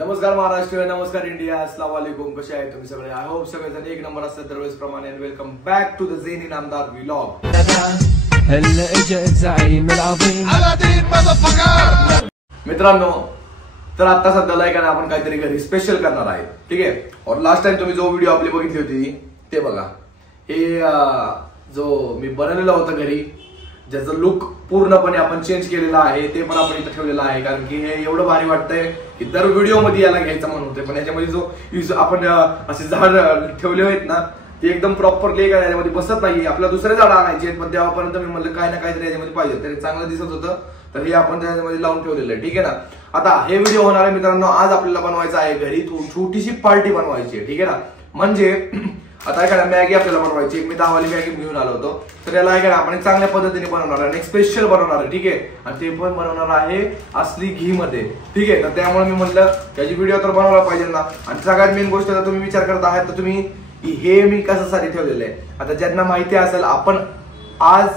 नमस्कार महाराष्ट्र, नमस्कार इंडिया, अस्सलाम वालेकुम. कसे आहे तुम्ही सगळे? आय होप सगळेजण एक नंबर असतात दरवेळेस प्रमाणे. And welcome back to the Zen Inamdar vlog. मित्रांनो, तर आता सध्याला आहे का आपण काहीतरी घरी स्पेशल करणार आहे. ठीक आहे. और लास्ट टाइम तुम्ही जो व्हिडिओ आपली बघितली होती ते बघा. हे जो मी बनवलेला होता घरी, ज्याचा लुक पूर्णपणे आपण चेंज केलेला आहे, ते पण आपण इथं ठेवलेलं आहे. कारण की हे एवढं भारी वाटतंय की दर व्हिडिओ मध्ये याला घ्यायचं म्हणून होते. पण याच्यामध्ये जो आपण असे झाड ठेवले आहेत ना, ते एकदम प्रॉपरली याच्यामध्ये बसत नाही. आपल्याला दुसरे झाड आणायचे आहेत, पण तेव्हापर्यंत मी म्हणलं काय ना काहीतरी याच्यामध्ये पाहिजे, तरी चांगलं दिसत होतं, तर हे आपण त्याच्यामध्ये लावून ठेवलेलं आहे. ठीक आहे ना. आता हे व्हिडिओ होणार आहे मित्रांनो. आज आपल्याला बनवायचं आहे घरी छोटीशी पार्टी बनवायची आहे. ठीक आहे ना. म्हणजे आता एखाद्या मॅगी आपल्याला बनवायची. मी 10 वाली मॅगी घेऊन आलो होतो. तर याला आहे का आपण एक चांगल्या पद्धतीने बनवणार आहे, एक स्पेशल बनवणार आहे. ठीक आहे. आणि ते पण बनवणार आहे असली घी मध्ये. ठीक आहे. तर त्यामुळे मी म्हटलं त्याची व्हिडिओ तर बनवला पाहिजे ना. आणि सगळ्यात मेन गोष्ट जर तुम्ही विचार करत आहात तर तुम्ही हे मी कशासाठी ठेवलेलं आहे. आता ज्यांना माहिती असेल, आपण आज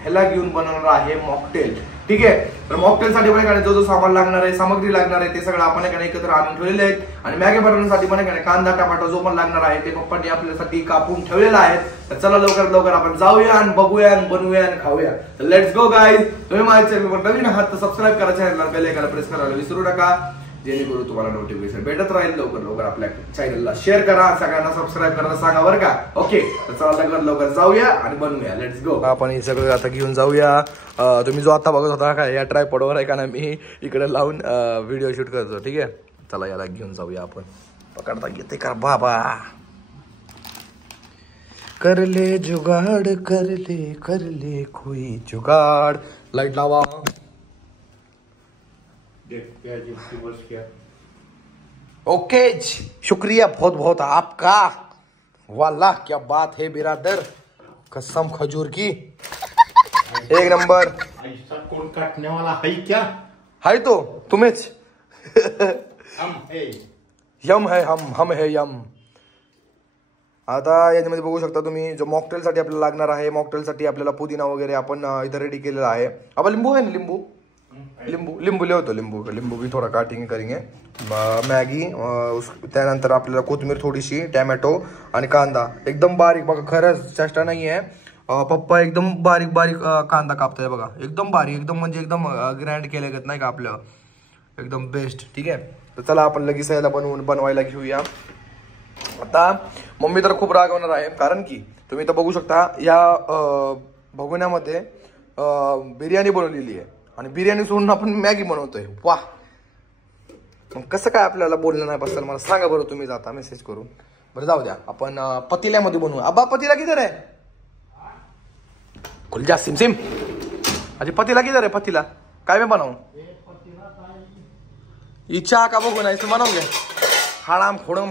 ह्याला घेऊन बनवणार आहे मॉकटेल. ठीक आहे. तर मॉकटेल साठी पण जो सामान लागणार आहे, सामग्री लागणार आहे, ते सगळं आपण एकत्र आणून ठेवलेले आहेत. आणि मॅगी बनवण्यासाठी पण कांदा टमाटा जो पण लागणार आहे ते पप्पांनी आपल्यासाठी कापून ठेवलेला आहे. तर चला लवकर आपण जाऊया आणि बघूया आणि बनवूया आणि खाऊया. तर लेट्स गो गाईज. तुम्ही माझ्या चॅनलवर नवीन आहात तर सबस्क्राईब करा, चॅनलला बेल आयकॉन प्रेस करायला विसरू नका, जेणेकरून तुम्हाला नोटिफिकेशन भेटत राहील. लवकर आपल्या चॅनलला शेअर करा, सगळ्यांना सबस्क्राईब करायला सांगा बरं का. ओके. तर चला लवकर जाऊया आणि बनवूया. Let's go. आपण हे सगळं आता घेऊन जाऊया. तुम्ही जो आता बघत होता का या ट्रायपॉडवर आहे का ना, मी इकडे लावून व्हिडिओ शूट करतो. ठीक आहे. चला याला घेऊन जाऊया आपण. पकडता येते का बाबा? कर ले जुगाड़, कर ले कोई जुगाड़. लाइट लावा. ओके, शुक्रिया बहुत बहुत आपका. वाला क्या बात है बिरादर, कसम खजूर की. एक नंबर. ऐसा कौन काटने वाला है क्या? है तो तुम्हेच. हम है यम है, हम है यम. आता याच्यामध्ये बघू शकता तुम्ही, जो मॉकटेल साठी आपल्याला लागणार आहे. मॉकटेल साठी आपल्याला पुदिना वगैरे आपण इथं रेडी केलेला आहे. आपण लिंबू आहे ना, लिंबू लिहतो. लिंबू भी थोड़ा काटिंग करेंगे. मॅगी, त्यानंतर आपल्याला कोथिंबीर थोडीशी, टॅमॅटो आणि कांदा एकदम बारीक. बघा, खरंच चेष्टा नाही आहे, पप्पा एकदम बारीक कांदा कापताय बघा. एकदम बारीक, एकदम म्हणजे एकदम ग्रँड केलं नाही का आपलं, एकदम बेस्ट. ठीक आहे. तर चला आपण लगेच याला बनवायला घेऊया. आता मम्मी तर खूप रागवणार आहे, कारण की तुम्ही तर बघू शकता या भगोन्यामध्ये बिर्याणी बनवलेली आहे. आणि बिर्याणी सोडून आपण मॅगी बनवतोय. वाह. मग कसं काय आपल्याला बोलणं नाही बसलं, मला सांगा बरं तुम्ही जाता मेसेज करून. बरं जाऊ द्या, आपण पतील्यामध्ये बनवू. अब्बा पतीला किधर आहे? खुल जा सिम. अरे पतीला किधर आहे? पतीला काय मी बनवू? इच्छा का बघू ना, इसमें बनवूंगे. खाडाम खोडम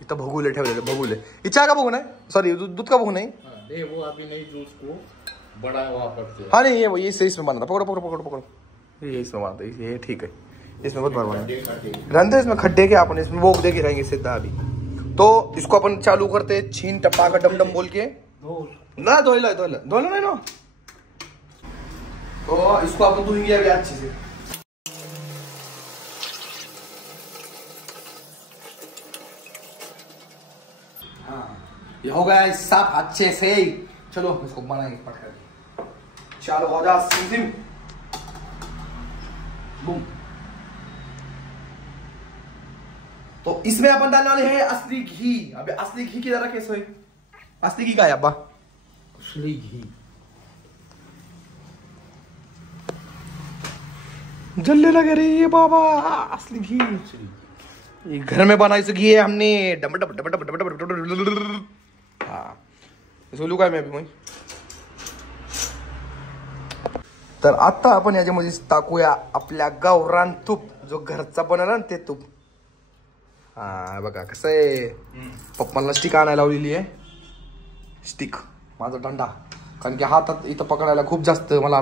इथं भगुले ठेवलेले, भगुले. इच्छा का बघू नाही, सॉरी दूध का बघू नहीं. वो अभी नहीं, जूस को बड़ा वापस. हाँ नहीं, ये इसमें बनाना. पकड़ो. ये इसमें बनाते, ये ठीक है. इसमें बहुत भरवाना गंदे, इसमें खड्डे के अपन इसमें वो देखे रहेंगे सीधा. अभी तो इसको अपन चालू करते, छीन टपा का डम बोल के ना. धोला नहीं ना, तो इसको अपन धोएंगे अभी अच्छे से. हाँ, ये हो गया साफ अच्छे से. चलो इसको बनाएंगे पटकर. चलो हो जा सिम. बूम. तो इसमें अपन डालने वाले हैं असली घी. अबे असली घी किधर रखे सोए? असली घी का है अब्बा? असली घी जलने लगे रे ये बाबा. असली घी, ये घर में बनायचं घी आहे हमने. हाँ, इसको लुकाय मी अभी. तर आता आपण याच्यामध्ये टाकूया आपल्या गावरान तूप, जो घरचा बनवला ना ते तूप. हा बघा कसं आहे. पप्पाला स्टिक आणायला लावलेली आहे. स्टिक माझा दंडा, कारण की हातात इथं पकडायला खूप जास्त मला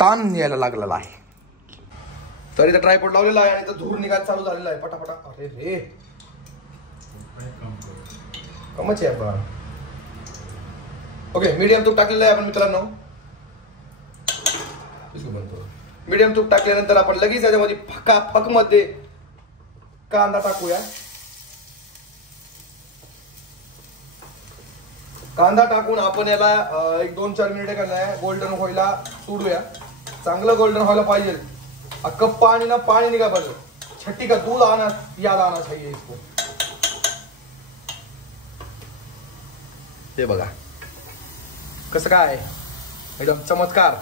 ताण यायला लागलेला आहे. तर इथं ट्रायपॉड लावलेला आहे आणि इथं धूर निघायला चालू झालेला आहे पटापटा. अरे रे कमच आहे आपण. ओके, मीडियम तूप टाकलेलं आहे आपण मित्रांनो. इसको बंद करो. मीडियम तूप टाकल्यानंतर आपण लगेच याच्यामध्ये फकाफक मध्ये कांदा टाकूया. कांदा टाकून आपण याला एक 2-4 मिनिटे करणार गोल्डन व्हायला सोडूया. चांगलं गोल्डन व्हायला पाहिजे. कप पानी ना पानी निघा पाहिजे. छठी का दूध आना याद आना चाहिए इसको. हे बघा कसं काय एकदम चमत्कार.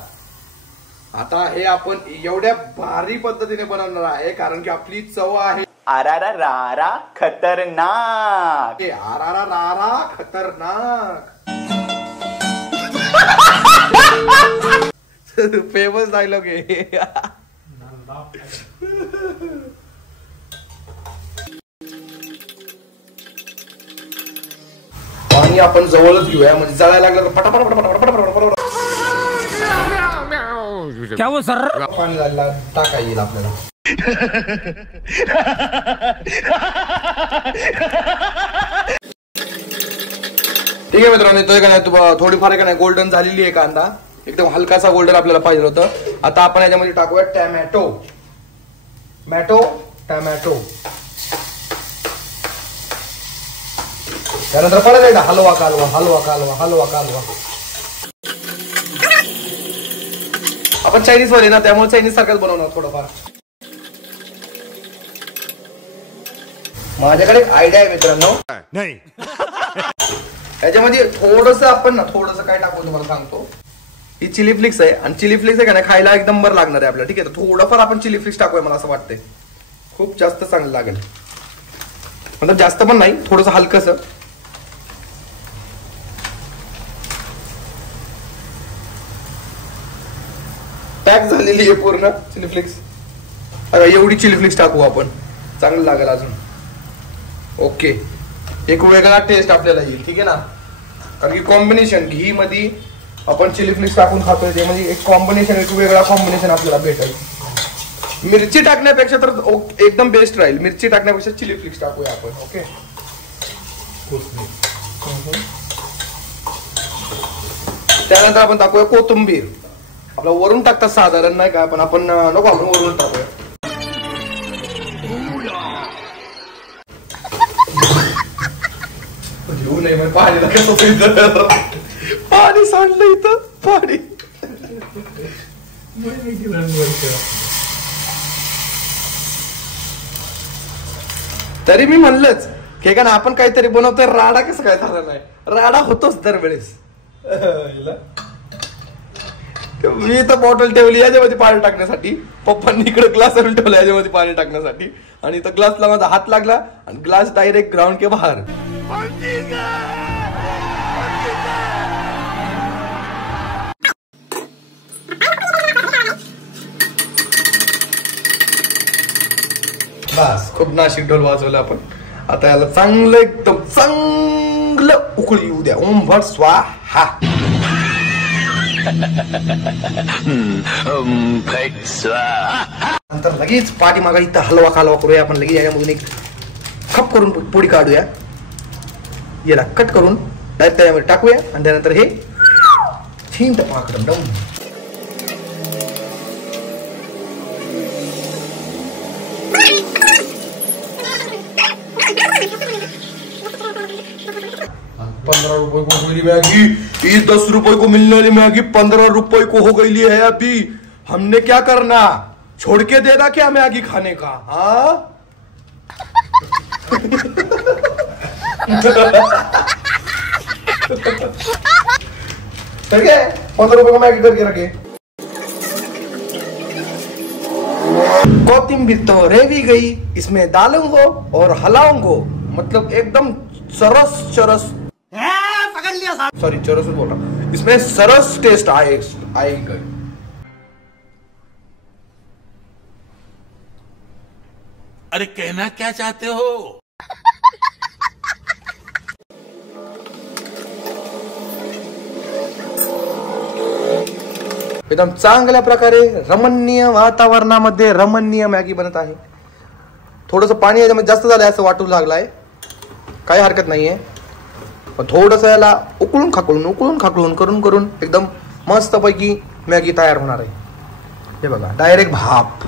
आता हे आपण एवढ्या भारी पद्धतीने बनवणार आहे कारण की आपली चव आहे आरारा रारा खतरनाक. आरारा रारा खतरनाक. फेमस डायलॉग आहे. पाणी आपण जवळच घेऊया म्हणजे जळायला लागलं तर पटापट पाणी जायला टाका येईल आपल्याला. ठीक आहे मित्रांनो, येतोय का नाही थोडीफार का नाही गोल्डन झालेली आहे कांदा. एकदम हलकासा गोल्डन आपल्याला पाहिजे होतं. आता आपण याच्यामध्ये टाकूया टॅमॅटो. त्यानंतर परत एकदा हलवा कालवा. आपण चायनीज वाले ना त्यामुळे चायनीज सारखंच बनवणार थोडंफार. माझ्याकडे एक आयडिया आहे मित्रांनो. नाही याच्यामध्ये थोडस काय टाकू तुम्हाला सांगतो. ही चिली फ्लिक्स आहे आणि चिली फ्लिक्स आहे का नाही खायला एकदम बरं लागणार आहे आपल्याला. ठीक आहे, तर थोडंफार आपण चिली फ्लिक्स टाकूया. मला असं वाटतंय खूप जास्त चांगलं लागेल. मतलब जास्त पण नाही, थोडस हलकस. पॅक झालेली आहे पूर्ण चिली फ्लिक्स. एवढी चिली फ्लिक्स टाकू आपण, चांगलं लागेल अजून. ओके, एक वेगळा टेस्ट आपल्याला येईल. ठीक आहे ना, कारण की कॉम्बिनेशन घी मध्ये आपण चिली फ्लिक्स टाकून खातोय ते म्हणजे एक कॉम्बिनेशन, एक वेगळा कॉम्बिनेशन आपल्याला भेटेल. मिरची टाकण्यापेक्षा तर एकदम बेस्ट राहील. मिरची टाकण्यापेक्षा चिली फ्लिक्स टाकूया आपण. ओके, त्यानंतर आपण टाकूया कोथिंबीर. आपला वरून टाकतात साधारण नाही का, पण आपण नको, आपण वरून टाकूया. घेऊ नाही मग पाणीला कसं पाणी सांडलं इथं पाणी. तरी मी म्हणलंच की का ना आपण काहीतरी बनवतोय. राडा कसं काय झाला नाही, राडा होतोच दरवेळेस. मी इथं बॉटल ठेवली याच्यामध्ये पाणी टाकण्यासाठी, पप्पांनी इकडे ग्लास आणून ठेवला याच्यामध्ये पाणी टाकण्यासाठी, आणि इथं ग्लासला माझा हात लागला आणि ग्लास डायरेक्ट ग्राउंड के बाहेर. बस, खूप नाशिक ढोल वाजवलं आपण. आता याला चांगलं एकदम चांगलं उकळी येऊ द्या. ओम भट स्वाहा. नंतर लगेच पाठीमागा इथं हलवा खालवा करूया आपण. लगेच याच्यामधून एक खप करून पोळी काढूया. याला कट करून डायरेक्ट त्याच्यामध्ये टाकूया आणि त्यानंतर हे थीम पाकडम डम. ₹15 को मिली मैगी. इस ₹10 को मिलने वाली मैगी ₹15 को हो गई है. अभी हमने क्या करना, छोड़ के देना क्या मैगी खाने का? हाँ ठीक है, ₹15 को मैगी करके रखे. कोथिंबीर तो रेवी गई, इसमें डालूंगा और हलाऊंगा. मतलब एकदम सरस चरस, पकड़ लिया साहब, सॉरी चरस बोल रहा, इसमें सरस टेस्ट आएगा. अरे कहना क्या चाहते हो? एकदम चांगल्या प्रकारे रमणीय वातावरणामध्ये रमणीय मॅगी बनत आहे. थोडंसं पाणी याच्यामध्ये जास्त झालंय असं वाटू लागलाय, काही हरकत नाहीये. पण थोडंसं याला उकळून खाकळून करून एकदम मस्त पैकी मॅगी तयार होणार आहे. हे बघा डायरेक्ट भाप,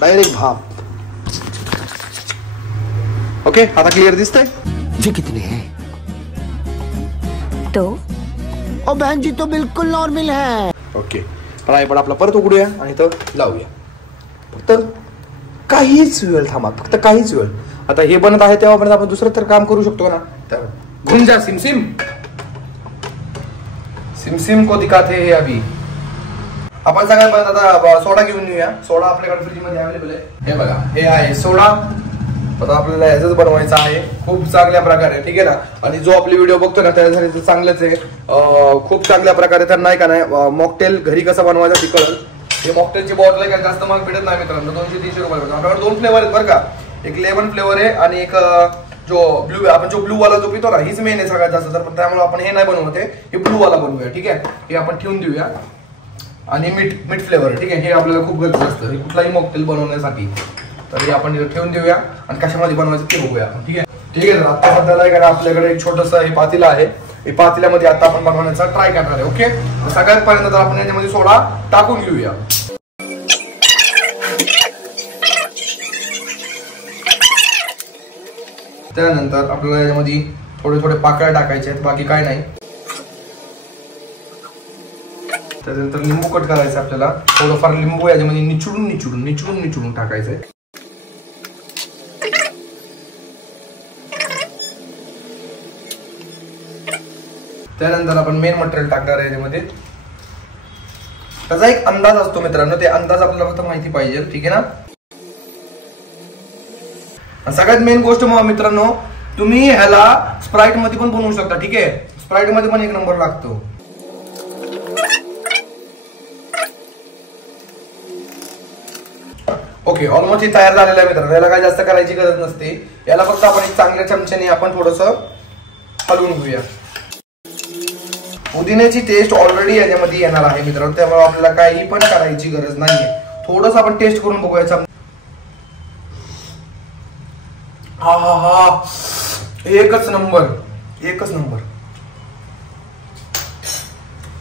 डायरेक्ट भाप. ओके, आता क्लिअर दिसतंय. ये कितने हैं? तो ओ बहन जी तो बिल्कुल नॉर्मल है. ओके, ट्रायपॉड आपला परत उघडूया आणि तर लावूया. फक्त काहीच वेळ थांबा, फक्त काहीच वेळ. आता हे बनत आहे तेव्हापर्यंत आपण दुसरं तर काम करू शकतो ना. तर घूम जा सिमसिम, सिमसिम को दिखाते हे अभी. आपण सगळ्यात पहिल्यांदा आता सोडा घेऊन येऊया. सोडा आपल्याकडे फ्रीज मध्ये अवेलेबल आहे. हे बघा, हे आहे सोडा. आता आपल्याला ह्याच बनवायचं आहे खूप चांगल्या प्रकारे, ठीक आहे ना. आणि जो आपले व्हिडिओ बघतो ना त्यासाठी तर चांगलंच आहे. खूप चांगल्या प्रकारे तर नाही का नाही, मॉकटेल घरी कसं बनवायचं ती कळलं. हे मॉकटेलची बॉटल आहे, जास्त महाग भेटत नाही मित्रांनो, 200-300 रुपये. आपल्याकडे 2 फ्लेवर आहेत बरं का. एक लेमन फ्लेवर आहे आणि एक जो ब्लू, आपण जो ब्लू वाला जो पितो ना, हीच मेन आहे सगळ्यात जास्त. तर त्यामुळे आपण हे नाही बनवत आहे, हे ब्लू वाला बनवूया, ठीक आहे. हे आपण ठेवून देऊया. आणि मीठ फ्लेवर, ठीक आहे, हे आपल्याला खूप गरजेचं असतं हे कुठलाही मॉकटेल बनवण्यासाठी. तर हे आपण ठेवून देऊया आणि कशामध्ये बनवायचं ते बघूया आपण, ठीक आहे. ठीक आहे, तर आता सध्याला काय आपल्याकडे एक छोटस हे पातेलं आहे. हे पातेल्यामध्ये आता आपण बनवण्याचा ट्राय करणार आहे. ओके, सगळ्यात पहिल्यांदा आपण याच्यामध्ये सोडा टाकून घेऊया. त्यानंतर आपल्याला याच्यामध्ये थोडे थोडे पाकळ्या टाकायचे आहेत, बाकी काय नाही. त्यानंतर लिंबू कट करायचं आपल्याला. थोडंफार लिंबू याच्यामध्ये निचडून टाकायचंय. त्यानंतर आपण मेन मटेरियल टाकणार आहे याच्यामध्ये. त्याचा एक अंदाज असतो मित्रांनो, ते अंदाज आपल्याला फक्त माहिती पाहिजे, ठीक आहे ना. सगळ्यात मेन गोष्ट मग मित्रांनो, तुम्ही ह्याला स्प्राईट मध्ये पण बनवू शकता, ठीक आहे. स्प्राईट मध्ये पण एक नंबर लागतो. ओके, ऑलमोस्ट हे तयार झालेलं आहे मित्रांनो. याला काय जास्त करायची गरज नसते. याला फक्त आपण एक चांगल्या चमच्याने आपण थोडस हलवून घेऊया. पुदिन्याची टेस्ट ऑलरेडी याच्यामध्ये येणार आहे मित्रांनो, त्यामुळे आपल्याला काही पण करायची गरज नाहीये. थोडस आपण टेस्ट करून बघूया. हा हा हा, एकच नंबर, एकच नंबर.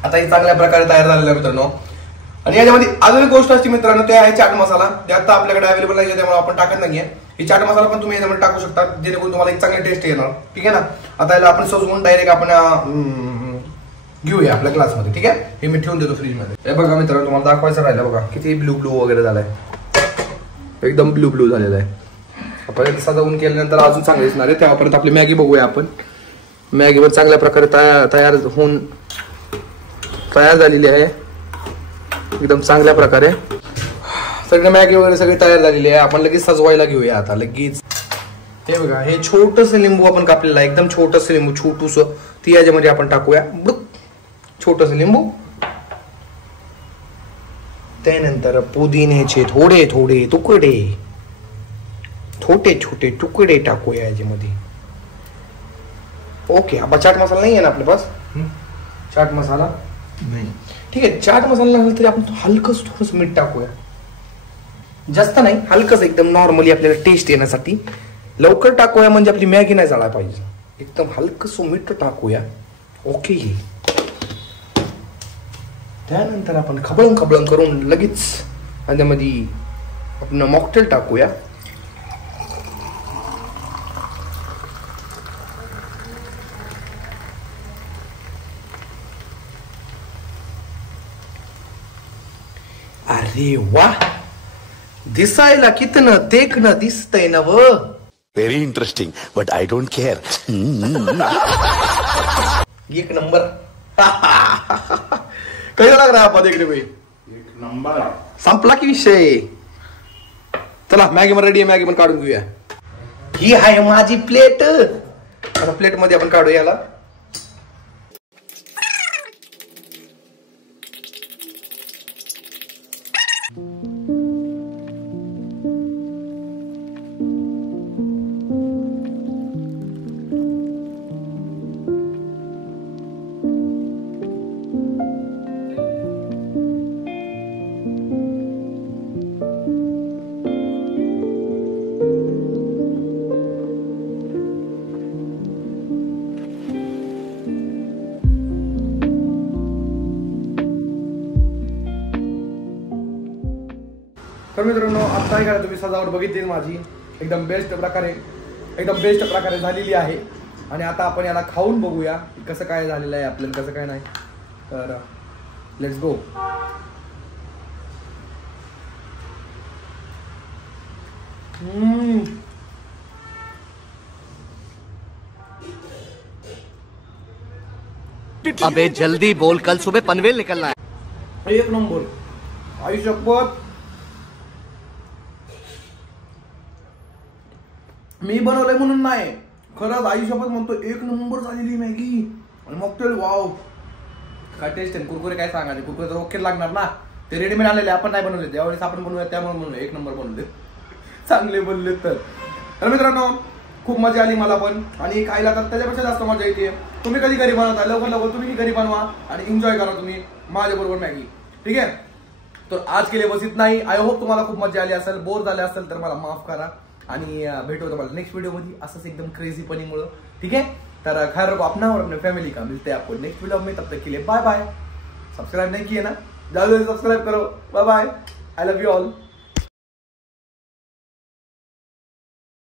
आता हे चांगल्या प्रकारे तयार झालेलं आहे मित्रांनो. आणि याच्यामध्ये अजून एक गोष्ट असते मित्रांनो, ते आहे चाट मसाला. ते आता आपल्याकडे अवेलेबल नाही, त्यामुळे आपण टाकत नाहीये. ही चाट मसाला पण तुम्ही याच्यामध्ये टाकू शकता, जेणेकरून तुम्हाला एक चांगली टेस्ट येणार, ठीक आहे ना. आता याला आपण सजवून डायरेक्ट आपण घेऊया आपल्या ग्लासमध्ये, ठीक आहे. हे मी ठेवून देतो फ्रीज मध्ये. हे बघा मित्रांनो, तुम्हाला दाखवायचं राहिलं बघा, किती ब्लू वगैरे झालाय, एकदम ब्लू झालेला आहे. आपण सजवून केल्यानंतर अजून चांगलं दिसणार आहे. तेव्हापर्यंत आपली मॅगी बघूया आपण. मॅगी पण चांगल्या प्रकारे तयार झालेली आहे एकदम चांगल्या प्रकारे. सगळं मॅगी वगैरे सगळी तयार झालेली आहे. आपण लगेच सजवायला घेऊया आता लगेच. हे बघा, हे छोटस लिंबू आपण कापलेलं आहे, एकदम छोटस लिंबू, छोटूस, ती याच्यामध्ये आपण टाकूया. छोटस लिंबू. त्यानंतर पुदिन्याचे थोडे थोडे तुकडे, छोटे छोटे तुकडे टाकूया याच्यामध्ये. ओके, आता चाट मसाला नाही आहे ना आपल्या पास. चाट मसाला नाही, ठीक आहे. चाट मसाला लागला तरी आपण हलकस थोडस मीठ टाकूया, जास्त नाही, हलकस एकदम नॉर्मली आपल्याला टेस्ट येण्यासाठी. लवकर टाकूया म्हणजे आपली मॅगी नाही जाळायला पाहिजे. एकदम हलकस मीठ टाकूया. ओके, त्यानंतर आपण खबळण करून लगेच त्यामध्ये आपण मॉकटेल टाकूया. अरे वा, दिसायला कितनं देखणं दिसतंय ना व. Very interesting but I don't care. एक नंबर. कैसा लग रहा है आपको देखने में? एक नंबर. संपला की विषय. चला, मॅगी पण रेडी आहे, मॅगी पण काढून घेऊया. ही आहे माझी प्लेट. आता प्लेट मध्ये आपण काढूया याला. तर मित्रांनो आता काय करा, तुम्ही सजावट बघितली माझी एकदम बेस्ट प्रकारे झालेली आहे. आणि आता आपण याला खाऊन बघूया कसं काय झालेलं आहे आपल्याला, कसं काय नाही. तर लेट्स गो. अबे जल्दी बोल, कल सुबह पनवेल निकलना है. एक नंबर. आई शपथ, मी बनवलंय म्हणून नाही, खरंच आई शपथ म्हणतो एक नंबर झालेली मॅगी. आणि मग वाव काय टेस्ट आहे. कुरकुरे काय सांगायचे, कुरकुरे तर ओके लागणार ना, ते रेडीमेड आलेले, आपण नाही बनवले. त्यावेळेस आपण बनवूया त्यामुळे म्हणून एक नंबर बनवले, चांगले बनले. तर मित्रांनो खूप मजा आली मला पण, आणि खायला तर त्याच्यापेक्षा जास्त मजा येते. तुम्ही कधी घरी बनवता, लवकर तुम्ही घरी बनवा आणि एन्जॉय करा तुम्ही माझ्या बरोबर मॅगी. ठीक आहे, तर आज केले बस इतना. आय होप तुम्हाला खूप मजा आली असेल, बोर झाले असेल तर मला माफ करा. आणि भेटू तुम्हाला नेक्स्ट वीडियो मध्ये असंच एकदम क्रेजीपणीमुळे. ठीक है, तर ख्याल रखो अपना और अपने फैमिली का. मिलते हैं आपको नेक्स्ट वीडियो में, तब तक के लिए बाय बाय. सब्सक्राइब नहीं किए ना, जल्दी सब्सक्राइब करो. Bye bye, I love you all.